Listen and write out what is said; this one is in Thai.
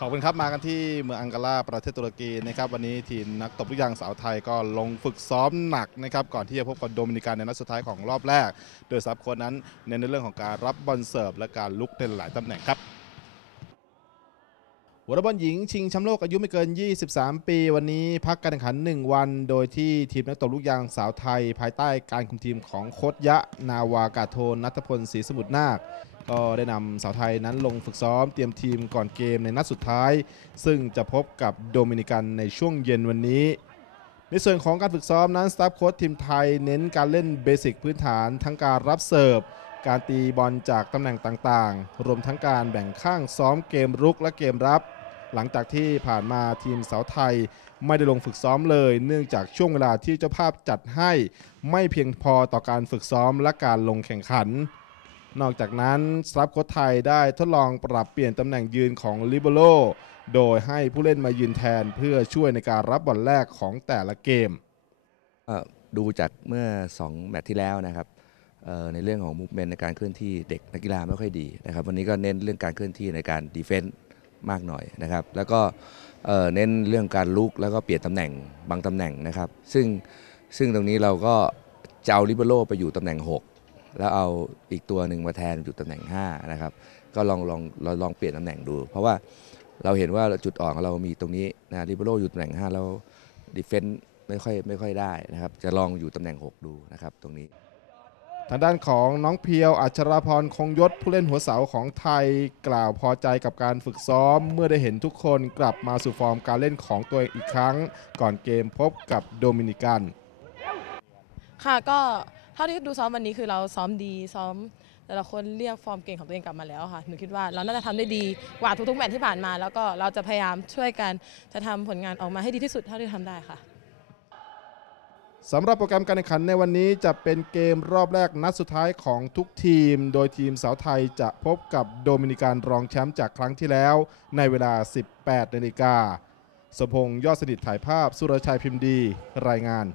ขอบคุณครับมากันที่เมืองอังการาประเทศตุรกีนะครับวันนี้ทีมนักตบลูกยางสาวไทยก็ลงฝึกซ้อมหนักนะครับก่อนที่จะพบกับโดมินิกันในนัดสุดท้ายของรอบแรก โดยซับโค้ชนั้นเน้นในเรื่องของการรับบอลเสิร์ฟและการลุกในหลายตำแหน่งครับ วอลเลย์บอลหญิงชิงแชมป์โลกอายุไม่เกิน 23 ปี วันนี้พักการแข่งขัน 1 วัน โดยที่ทีมนักตบลูกยางสาวไทย ภายใต้การคุมทีมของโคชยะ นาวากาโทนัทพลศรีสมุทรนาคก็ได้นำสาวไทยนั้นลงฝึกซ้อมเตรียมทีมก่อนเกมในนัดสุดท้าย ซึ่งจะพบกับโดมินิกันในช่วงเย็นวันนี้ ในส่วนของการฝึกซ้อมนั้นสตาฟโค้ชทีมไทยเน้นการเล่นเบสิกพื้นฐานทั้งการรับเสิร์ฟการตีบอลจากตำแหน่งต่างๆ รวมทั้งการแบ่งข้างซ้อมเกมรุกและเกมรับ หลังจากที่ผ่านมาทีมสาวไทยไม่ได้ลงฝึกซ้อมเลย เนื่องจากช่วงเวลาที่เจ้าภาพจัดให้ไม่เพียงพอต่อการฝึกซ้อมและการลงแข่งขัน นอกจากนั้นสตาฟโค้ชไทยได้ทดลองปรับเปลี่ยนตำแหน่งยืนของลิเบโรโดยให้ผู้เล่นมายืนแทนเพื่อช่วยในการรับบอลแรกของแต่ละเกม ดูจากเมื่อ 2 แมตช์ที่แล้วนะครับในเรื่องของมูฟเมนต์ในการเคลื่อนที่เด็กนักกีฬาไม่ค่อยดีนะครับวันนี้ก็เน้นเรื่องการเคลื่อนที่ในการดีเฟนต์ มากหน่อยนะครับ แล้วก็เน้นเรื่องการลุกแล้วก็เปลี่ยนตำแหน่งบางตำแหน่งนะครับ ซึ่งซึ่งตรงนี้เราก็จะเอาลิเบโรไปอยู่ตำแหน่ง 6 แล้วเอาอีกตัวหนึ่งมาแทนอยู่ตำแหน่ง5นะครับก็ลองลองเราลองเปลี่ยนตำแหน่งดู เพราะว่าเราเห็นว่าจุดอ่อนของเรามีตรงนี้นะลิเบโรอยู่ตำแหน่ง 5 แล้วดีเฟนต์ไม่ค่อยไม่ค่อยได้นะครับ จะลองอยู่ตำแหน่ง 6 ดูนะครับตรงนี้ ทางด้านของน้องเพียวอัชราพรคงยศผู้เล่นหัวเสาของไทยกล่าวพอใจกับการฝึกซ้อม เมื่อได้เห็นทุกคนกลับมาสู่ฟอร์มการเล่นของตัวเองอีกครั้ง ก่อนเกมพบกับโดมินิกัน ค่ะก็เท่าที่ดูซ้อมวันนี้คือเราซ้อมดีซ้อม แต่ละคนเรียกฟอร์มเก่งของตัวเองกลับมาแล้วค่ะหนูคิดว่าเราน่าจะทำได้ดีกว่าทุกๆแมตช์ที่ผ่านมา แล้วก็เราจะพยายามช่วยกันจะทำผลงานออกมาให้ดีที่สุดเท่าที่ทำได้ค่ะ สำหรับโปรแกรมการแข่งขันในวันนี้จะเป็นเกมรอบแรกนัดสุดท้ายของทุกทีม โดยทีมสาวไทยจะพบกับโดมินิกันรองแชมป์จากครั้งที่แล้ว ในเวลา 18นาฬิกาสมพงษ์ยอดสนิทถ่ายภาพ สุรชัยพิมพ์ดี รายงาน